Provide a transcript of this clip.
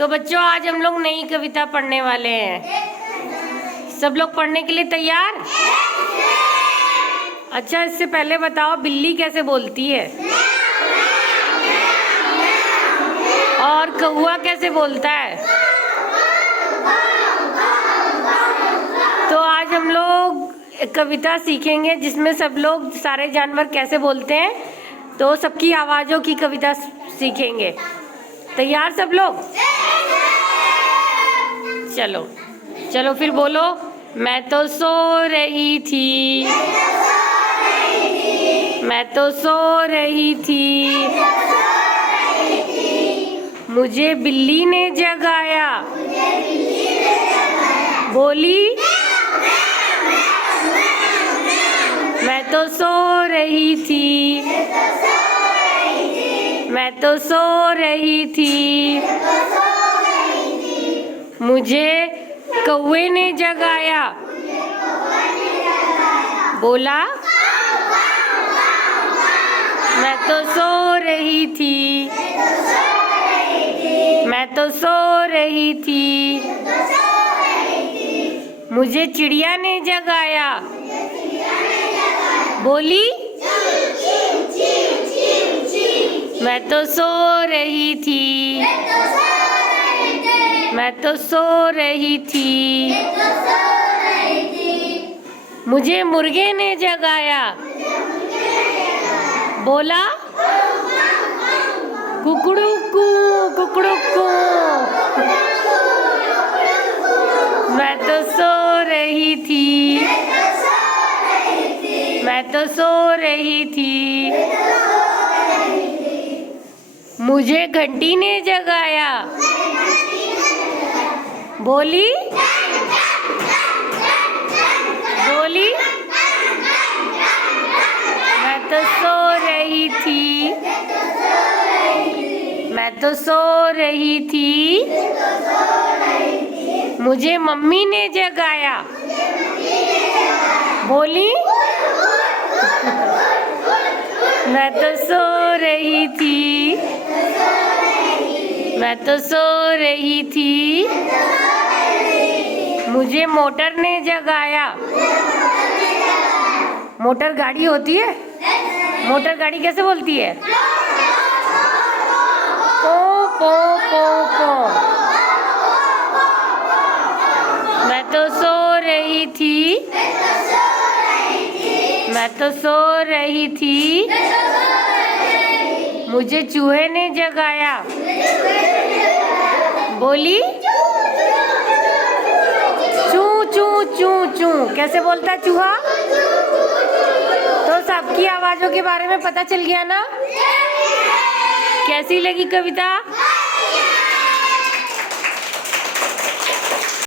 तो बच्चों आज हम लोग नई कविता पढ़ने वाले हैं। सब लोग पढ़ने के लिए तैयार? अच्छा, इससे पहले बताओ बिल्ली कैसे बोलती है और कौवा कैसे बोलता है? तो आज हम लोग एक कविता सीखेंगे जिसमें सब लोग सारे जानवर कैसे बोलते हैं, तो सबकी आवाज़ों की कविता सीखेंगे। तैयार सब लोग? चलो चलो फिर बोलो। मैं तो सो रही थी, मैं तो सो रही थी, मुझे बिल्ली ने जगाया, बोली मैं तो सो रही थी, मैं तो सो रही थी, मुझे कौवे ने जगाया, बोला मैं तो सो रही थी, मैं तो सो रही थी, मुझे चिड़िया ने जगाया, बोली मैं तो सो रही थी, मैं तो सो रही थी, मुझे मुर्गे ने जगाया, बोला कुकड़ुकू कुकड़ुकू, मैं तो सो रही थी, मैं तो सो रही थी, मुझे घंटी ने जगाया, बोली बोली मैं तो सो रही थी, मैं तो सो रही थी, मुझे मम्मी ने जगाया, बोली मैं तो सो रही थी, मैं तो सो रही थी, मुझे मोटर ने जगाया। मोटर गाड़ी होती है? मोटर गाड़ी कैसे बोलती है? पो पो पो पो। मैं तो सो रही थी, मैं तो सो रही थी, मुझे चूहे ने जगाया, बोली चू चू चू चू। कैसे बोलता है चूहा? तो सबकी आवाज़ों के बारे में पता चल गया ना? कैसी लगी कविता?